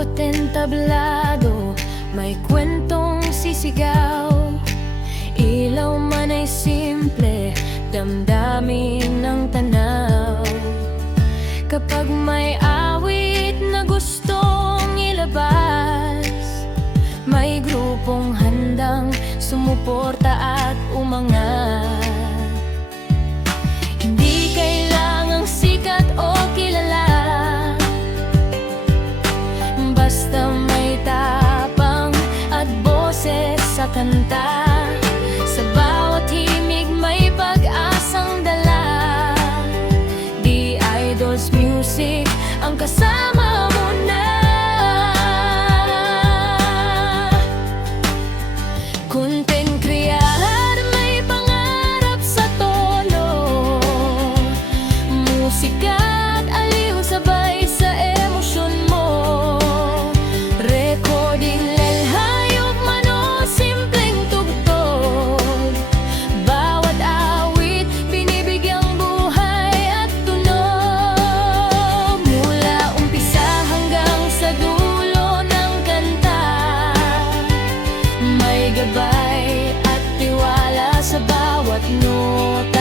bawat entablado may kwentong sisigaw. Ilaw man ay simple, damdamin ng tanaw. Kapag may awit na gustong ilabas, may grupong handang sumuporta at umangat. Hindi kailangang sikat o kilala, basta may tapang at boses sa kanta. Sa bawat himig may pag-asang dala. D-Idols Music ang kasama mo na. Content creator, may pangarap sa tono. Musika at aliw sabay sa emosyon mo. Recording lalhayop man o simpleng tugtog, bawat awit binibigyang buhay at tunog. Mula umpisa hanggang sa dulo ng kanta, may gabay at tiwala sa bawat nota.